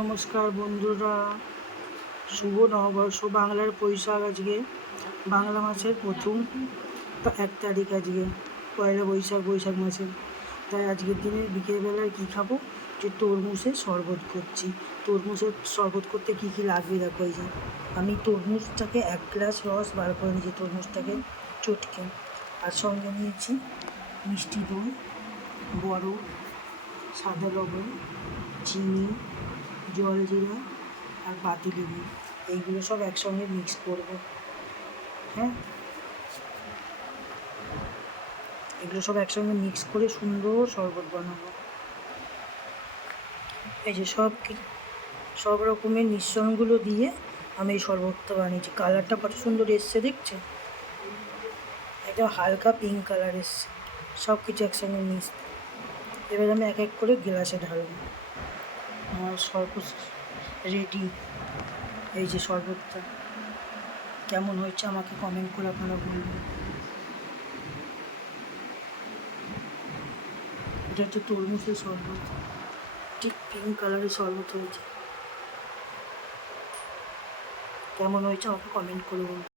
নমস্কার বন্ধুরা, শুভ নববর্ষ। বাংলার বৈশাখ আজকে, বাংলা মাসের প্রথম 1 তারিখ আজকে, পয়লা বৈশাখ মাসের। তাই আজকের দিনে বিকেলবেলায় কী খাবো, যে তরমুজের শরবত করছি। তরমুজের শরবত করতে কী কী লাগবে দেখো। এই যে আমি তরমুজটাকে 1 গ্লাস রস বার করে নিয়েছি, তরমুজটাকে চটকে। আর সঙ্গে নিয়েছি মিষ্টি দই, বরফ, সাদা লবণ, চিনি, জলজিরা আর পাতিলেবু। এইগুলো সব একসঙ্গে মিক্স করব। হ্যাঁ, এগুলো সব একসঙ্গে মিক্স করে সুন্দর শরবত বানাবো। এই যে সব রকমের মিশ্রণগুলো দিয়ে আমি এই শরবতটা বানিয়েছি। কালারটা কত সুন্দর এসছে দেখছো, একটা হালকা পিঙ্ক কালার এসছে। সব কিছু একসঙ্গে মিক্স। এবার আমি এক এক করে গ্লাসে ঢালবো। আমার শরবত রেডি। এই যে শরবতটা কেমন হয়েছে আমাকে কমেন্ট করে আপনারা বলবেন। এটা হচ্ছে তরমুজের শরবত, ঠিক পিঙ্ক কালারের শরবত হয়েছে। কেমন হয়েছে আমাকে কমেন্ট করে বলুন।